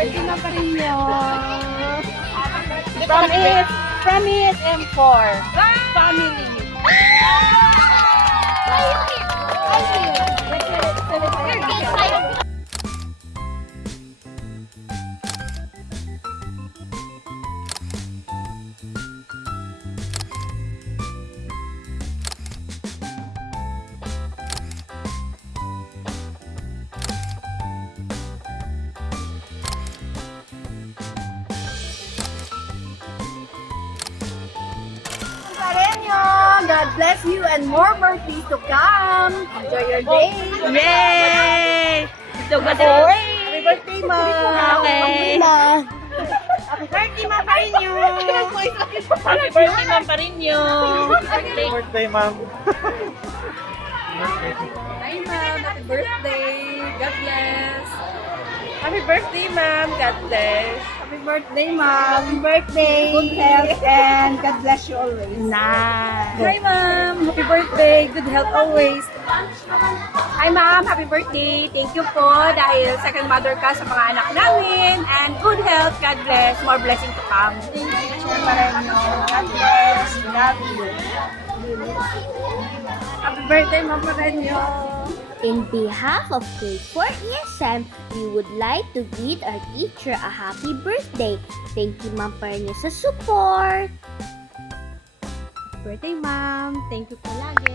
birthday na pa rin yun. From it M4. Family. God bless you and more birthdays to come. Enjoy your day. Yay! So, Happy birthday, Mom. Okay. Happy birthday, Mom Parinyo. Happy birthday, Ma'am Parinyo. Birthday, ma'am. Hi, Mom. Happy birthday. God bless. Happy birthday, Mom. God bless. Happy birthday, Mom. Happy birthday. Good health and God bless you always. Nice. Hi, Ma'am. Happy birthday. Good health always. Hi, Ma'am. Happy birthday. Thank you po dahil second mother ka sa mga anak namin. And good health. God bless. More blessing to come. Thank you. God bless. Love you. Happy birthday, Ma'am Parenyo. In behalf of Grade 4 ESM, we would like to greet our teacher a happy birthday. Thank you, Ma'am Parinyo, sa support. Birthday, Ma'am. Thank you po lagi.